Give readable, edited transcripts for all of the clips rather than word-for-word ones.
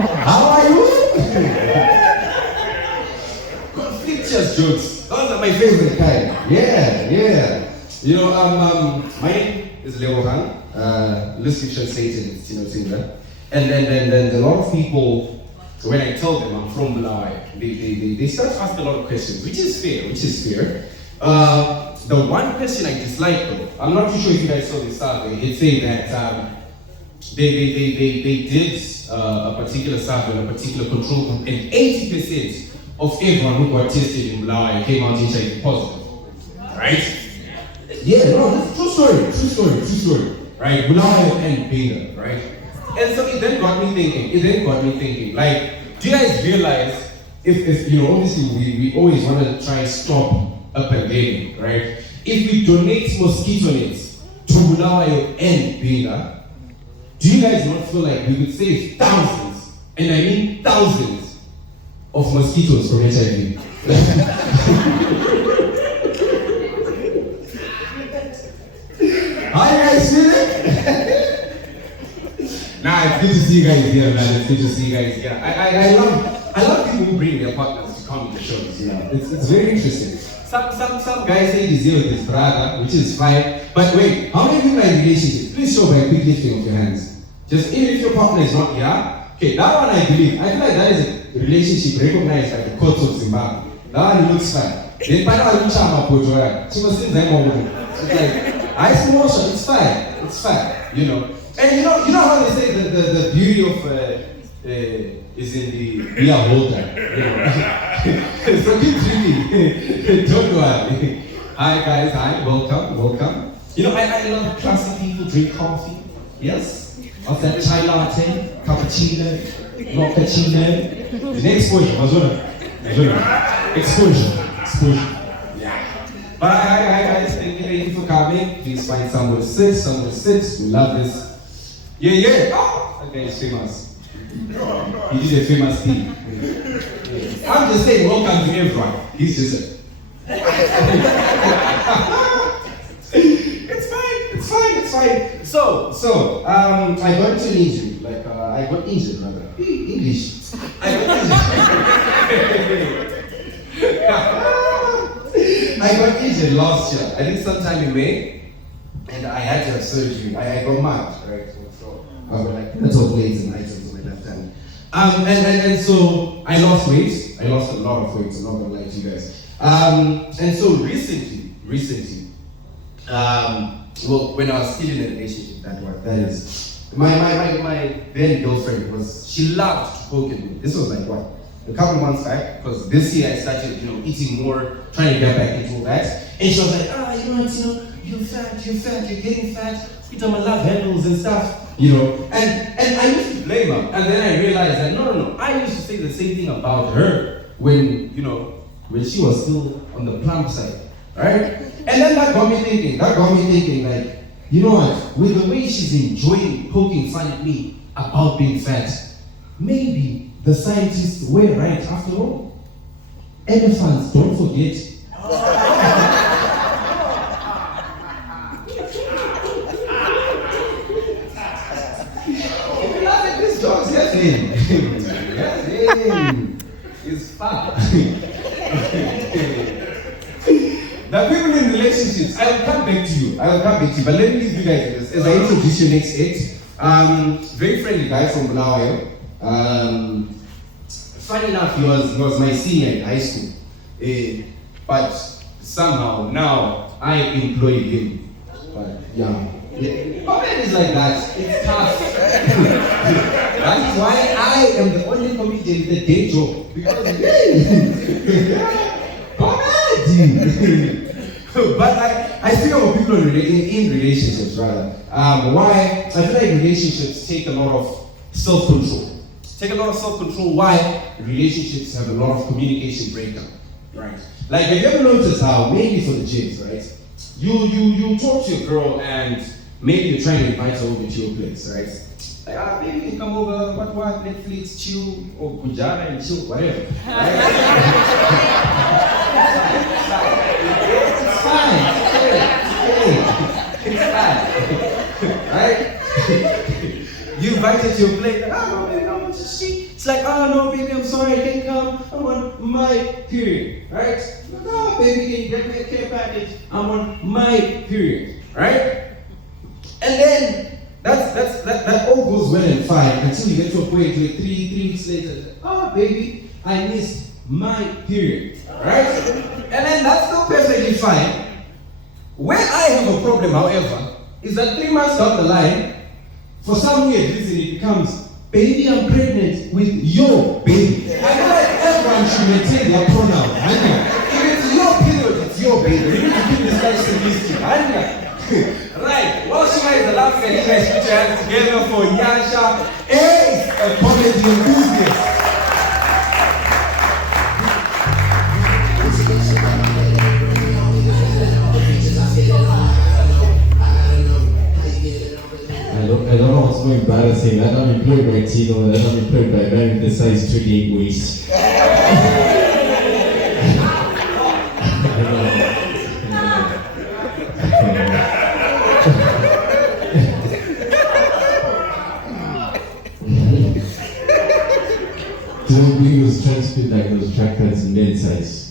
How are you? Conflictuous jokes. Those are my favorite kind. Yeah. You know, my name is Leo Han. Loosely translated, it's Tinder. And then a lot of people, when I tell them I'm from Malawi, they start to ask a lot of questions, which is fair. The one question I dislike though, I'm not too sure if you guys saw this survey, it said that they did a particular survey on a particular control group, and 80% of everyone who got tested in Malawi came out HIV positive. Right? Yeah, no, that's true story. Right? Malawi and Binga, right? And so it then got me thinking, like, do you guys realize if you know, obviously we always want to try and stop a pandemic, right? If we donate mosquito nets to Bulawayo and Binga, do you guys not feel like we would save thousands, and I mean thousands, of mosquitoes from HIV? How you guys feeling? Nah, it's good to see you guys here, man. It's good to see you guys here. I love people who bring their partners to come to the shows, you know. It's very interesting. Some guys say he's here with his brother, which is fine. But wait, how many people are in relationships? Please show by a quick lifting of your hands. Just even if your partner is not here. Okay, that one I believe. I feel like that is a relationship recognized by the courts of Zimbabwe. That one looks fine. Then finally chama pojoya. She was in them. It's like ice motion, it's fine, you know. And you know how they say that the beauty of is in the beer holder, you know. So keep drinking. Don't worry. Hi guys, welcome. You know, I love classy people drink coffee. Yes? Of that chai latte, cappuccino, mochaccino. The next exposure, exposure. Yeah. But hi guys, thank you for coming. Please find somewhere to sit. We love this. Yeah. Oh, okay, it's famous. He did a famous thing. I'm just saying, welcome to everyone. He's just It's fine. So, I got into an injury. I got injured, rather. English. I got injured last year. I think sometime in May, and I had to have surgery. I got marked, right? So I was like metal blades and items on my left hand. And so I lost weight. I lost a lot of weight. I'm not gonna lie to you guys. And so recently, well, when I was still in a relationship, that is, my then girlfriend she loved to poke at me. This was like what? A couple months back, because this year I started, eating more, trying to get back into all that. And she was like, you're fat, you're getting fat, with my love handles and stuff, And I used to blame her. And then I realized that, no, I used to say the same thing about her when she was still on the plump side, right? And then that got me thinking, like, you know what, with the way she's enjoying poking fun at me about being fat, maybe the scientists were right after all. Elephants don't forget. If you laugh at these dogs, yes, it's fun. The people in relationships, I will come back to you. But let me leave you guys with this. As I introduce you next eight, very friendly guy from Bulawayo. Funny enough, he was my senior in high school. But somehow now I employ him. But yeah. Comment is like that. It's tough. That's why I am the only comedian with a day job. Because comedy. But I think about people in relationships rather. Why? I feel like relationships take a lot of self-control. Why? Relationships have a lot of communication breakdown. Right. Like, have you ever noticed how, maybe for the kids, right? You talk to your girl and maybe you're trying to invite her over to your place, right? Like, maybe you can come over, what, Netflix, chill, or Kujara and chill, whatever. Right? It's fine. Right? You invite her to your place, maybe I want to see. no, baby, I'm sorry, I can't come. I'm on my period, right? No, baby, can you get me a care package? I'm on my period, right? And then that all goes well and fine until you get to a point where three weeks later, oh, baby, I missed my period, right? And then that's still perfectly fine. Where I have a problem, however, is that 3 months down the line, for some weird reason, it becomes, baby, I'm pregnant with your baby. I feel like everyone should maintain their pronoun. If it's your period, it's your baby. You need to keep this guy simplistic. Right, whilst you guys are laughing, you guys put your hands together for Nyasha, a comedy enthusiast. I don't know what's more embarrassing. That I'm employed by Tino, that I'm employed by man with the size 28 waist. He was trying to spit like those track pants in mid size.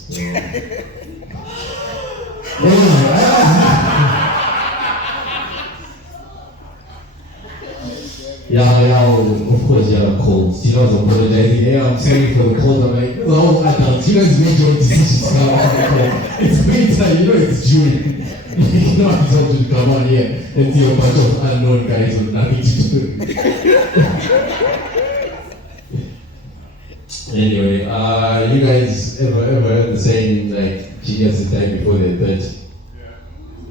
Yeah, of course, cold. Tino's apologizing. Yeah, I'm sorry for the cold. I'm like, oh, adults, you guys made your own decisions now. It's winter, you know it's June. You know I'm supposed to come on here and see a bunch of unknown guys with nothing to do. Anyway, you guys ever heard the saying like geniuses die before they're 30?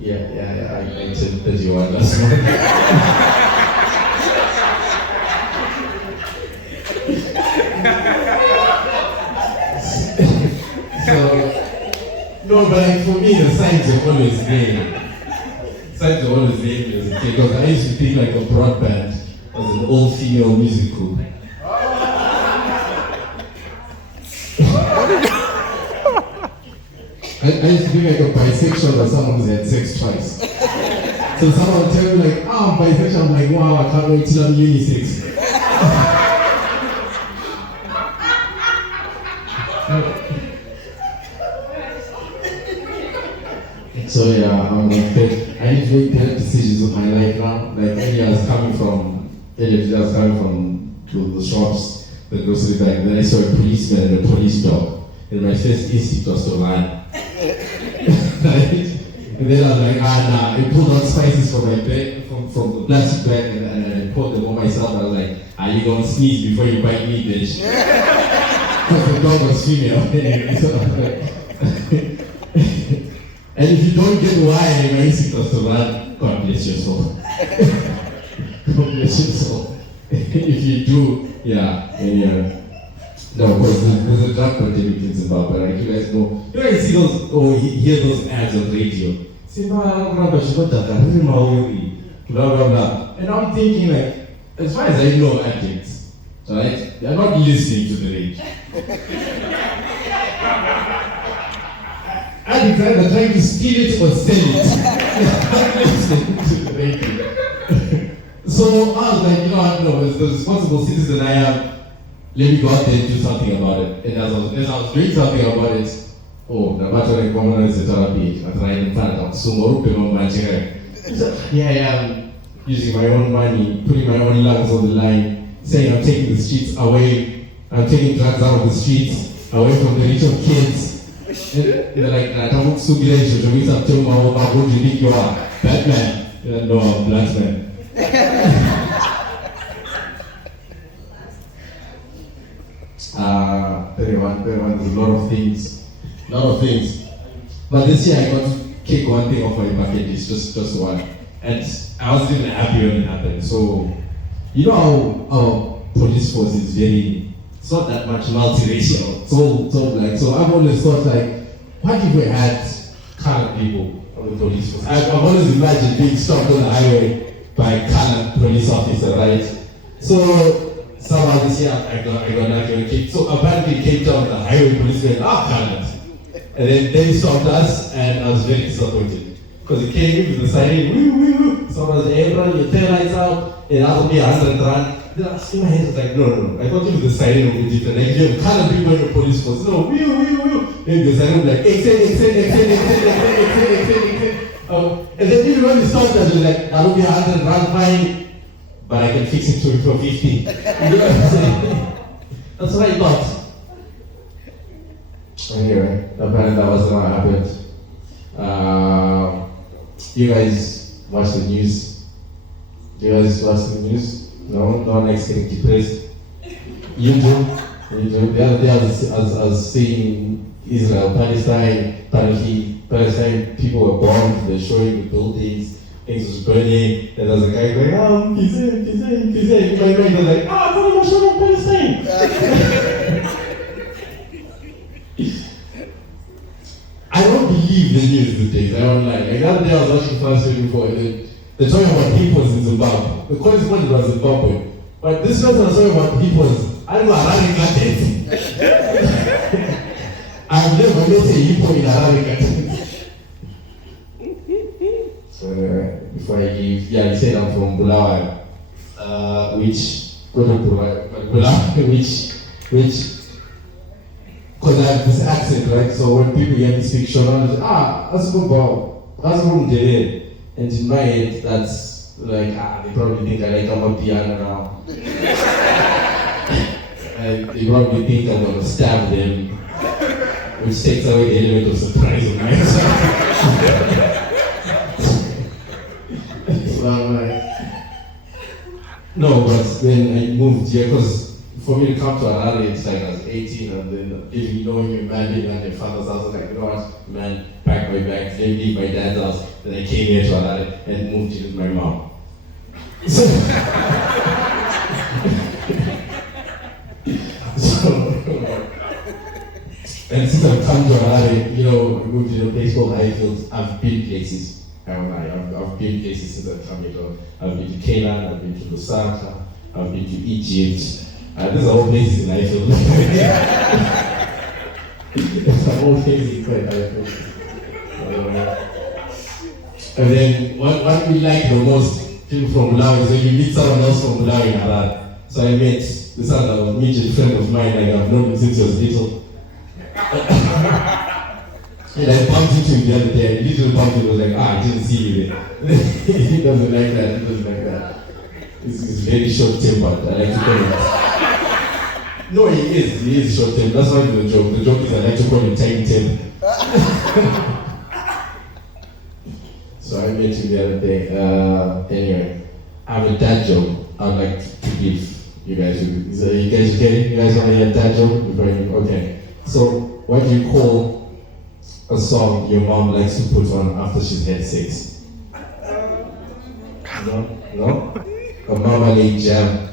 Yeah, I turned 31 last month. No, but like for me, the signs have always been. Signs have always been music because I used to think like a broadband was an all-female music group. I used to think like a bisexual or someone who's had sex twice. So someone would tell me like, oh, I'm bisexual. I'm like, wow, I can't wait till I'm unisex. So yeah, I need to make better decisions with my life now. Like earlier I was coming from the shops, the grocery bag, and then I saw a policeman and a police dog. And my first instinct was to run. Right? And then I was like, nah. I pulled out spices from my bag, from the plastic bag, and I poured them on myself. I was like, you gonna sneeze before you bite me, bitch? Because the dog was female. And if you don't get why my instinct was to run, God bless your soul. God bless your soul. If you do, yeah. No, because there's a drug pandemic in Zimbabwe, right? You guys know, you guys see those, or hear those ads on radio. Blah, blah, blah. And I'm thinking like, as far as I know addicts, right? They're not listening to the radio. Addicts are either trying to steal it or sell it. They're not listening to the radio. So I was like, as the responsible citizen I am, let me go out there and do something about it. And as I was doing something about it, I'm using my own money, putting my own lungs on the line, saying I'm taking the streets away, I'm taking drugs out of the streets, away from the reach of kids. And they're like, I'm Batman. No, I'm Black Man. There's a lot of things. But this year I got to kick one thing off my bucket list, just one. And I wasn't even happy when it happened. So, you know how our police force is it's not that much multiracial. So I've always thought like, what if we had colored people on the police force? I've always imagined being stopped on the highway by a colored police officer, right? So somehow this year I got lucky. Okay. So apparently Cape Town, the highway policemen are colored. And then they stopped us and I was very disappointed. Because it came with the siren, woo, woo, woo. Someone was, hey, run your tail lights out, and asked me 100 rand. Then in my head, I was like, no. I thought it was the siren would be different. Like, you can't be going to police force. No, wheel. Then the siren would be like, extend. And then even when it stopped, I was like, that'll be 100, run fine. But I can fix it for 50. You know what I'm saying? That's what I thought. Anyway, apparently that wasn't what happened. You guys watch the news? Do you guys watch the news? No one likes getting depressed. You do. The other day I was seeing Israel, Palestine. Apparently, Palestine people were bombed. They're showing the buildings. Things was burning. And there was a guy going, peace. In my mind, I was like, what am I showing Palestine? I don't believe the news these days. I don't lie. Like the other day I was watching France 24 and they're talking about hippos in Zimbabwe. The correspondent was Zimbabwe. But this person was talking about hippos. I don't know Harare Gardens. I've never met a hippo in Harare Gardens. So before I leave, you said I'm from Bulawayo. Which because I have this accent, right? So when people hear me speak Shona, they say, that's from there. And in my head, that's like, they probably think I like I'm a piano now. And they probably think I'm gonna stab them, which takes away the element of surprise on my side. So I'm like, no, but then I moved here because for me to come to Harare, it's like I was 18 and then even knowing your man being at their father's house, I was like, you know what, man, pack my bags, then leave my dad's house. Then I came here to Harare and moved in with my mom. So and since I've come to Harare, I moved to a place called Highfield. I've been places. I've been places since I've come here. I've been to Canaan, I've been to Lusaka, I've been to Egypt. These are all places in Highfield. These are all places in Highfield. And then what we like the most people from Bulawayo is when you meet someone else from Bulawayo in Harare. So I met this other mutual friend of mine, like I've known him since he was little. And I bumped into him the other day, and he literally bumped him, was like, I didn't see you there. He doesn't like that. He's very short-tempered, I like to call him. No, he is short-tempered, that's not even the joke. The joke is I like to call him tiny-tempered. So I met him the other day. Anyway, I have a dad joke I would like to give you guys. So you guys okay? You guys want to hear a dad joke? Okay. So what do you call a song your mom likes to put on after she's had sex? No? A mama laid jam.